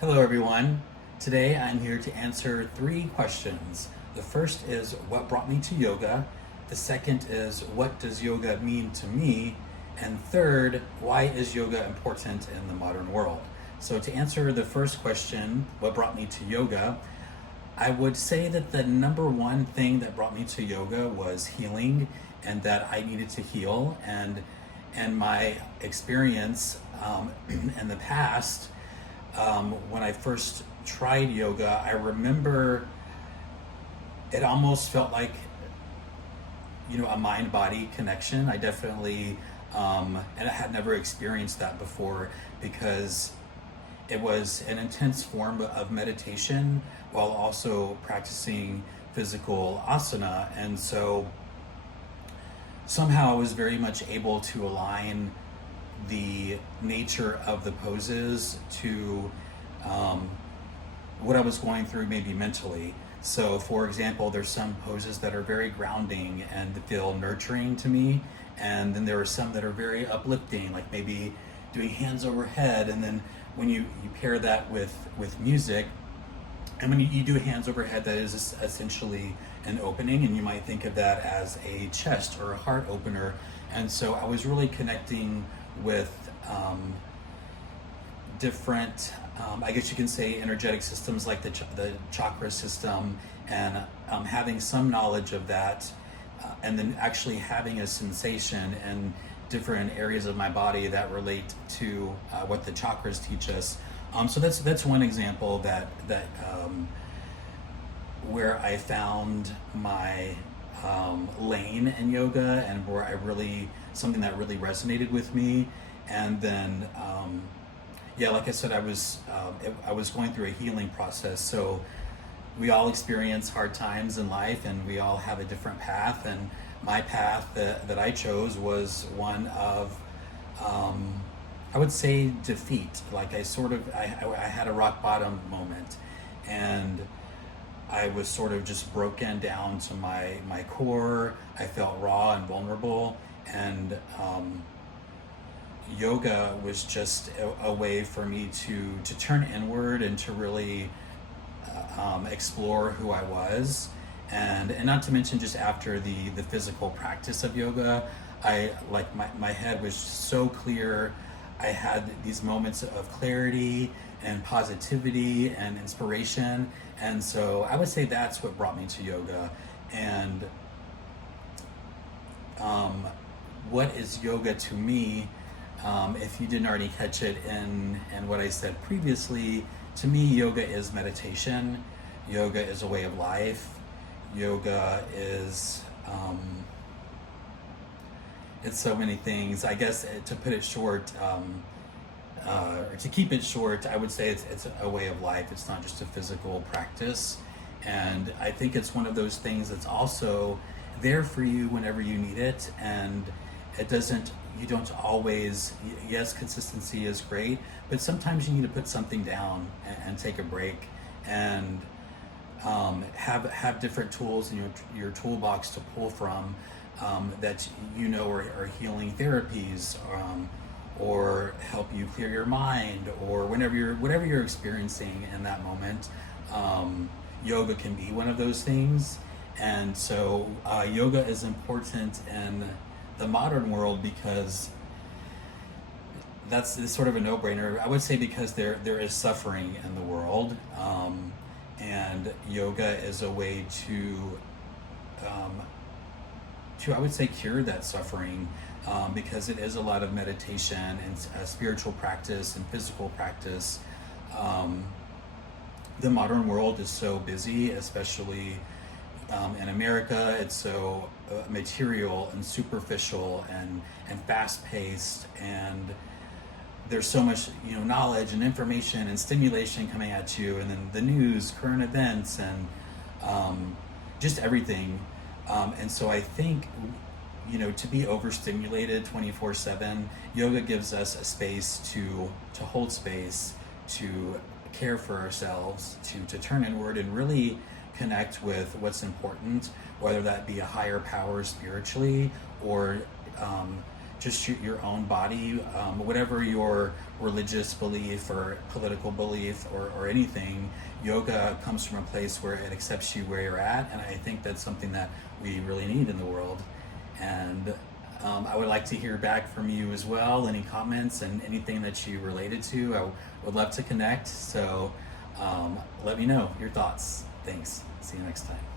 Hello, everyone. Today I'm here to answer three questions. The first is what brought me to yoga? The second is what does yoga mean to me? And third, why is yoga important in the modern world? So, to answer the first question, what brought me to yoga? I would say that the number one thing that brought me to yoga was healing, and that I needed to heal. And my experience in the past, when I first tried yoga, I remember it almost felt like, a mind body connection. I definitely, and I had never experienced that before because it was an intense form of meditation while also practicing physical asana. And so somehow I was very much able to align the nature of the poses to um, what I was going through, maybe mentally. So, for example, there's some poses that are very grounding and feel nurturing to me, and then there are some that are very uplifting, like maybe doing hands over head. And then when you pair that with music, and when you do hands over head, that is essentially an opening, and you might think of that as a chest or a heart opener. And so I was really connecting with different, I guess you can say, energetic systems like the chakra system, and having some knowledge of that, and then actually having a sensation in different areas of my body that relate to what the chakras teach us. So that's one example that where I found my lane in yoga, and where I really something that really resonated with me. And then yeah, like I said, I was going through a healing process. So we all experience hard times in life, and we all have a different path. And my path that I chose was one of, I would say, defeat. Like I had a rock bottom moment, and I was sort of just broken down to my core. I felt raw and vulnerable, and yoga was just a way for me to turn inward and to really explore who I was. And not to mention, just after the physical practice of yoga, I like my head was so clear. I had these moments of clarity and positivity and inspiration. And so I would say that's what brought me to yoga. And what is yoga to me? If you didn't already catch it in what I said previously, to me, yoga is meditation. Yoga is a way of life. Yoga is, it's so many things. I guess to put it short, or to keep it short, I would say it's a way of life. It's not just a physical practice. And I think it's one of those things that's also there for you whenever you need it. And it doesn't, you don't always, yes, consistency is great, but sometimes you need to put something down and take a break, and have different tools in your toolbox to pull from, that are healing therapies, or help you clear your mind, or whatever you're experiencing in that moment. Yoga can be one of those things. And so yoga is important in the modern world because that's sort of a no-brainer. I would say because there is suffering in the world, and yoga is a way to I would say cure that suffering, because it is a lot of meditation and spiritual practice and physical practice. The modern world is so busy, especially in America. It's so material and superficial and fast-paced, and there's so much knowledge and information and stimulation coming at you, and then the news, current events, and just everything. And so I think to be overstimulated 24/7, yoga gives us a space to hold space, to care for ourselves, to turn inward and really connect with what's important, whether that be a higher power spiritually, or just your own body, whatever your religious belief or political belief or anything. Yoga comes from a place where it accepts you where you're at, and I think that's something that we really need in the world. And I would like to hear back from you as well, any comments and anything that you related to. I would love to connect, so let me know your thoughts. Thanks. See you next time.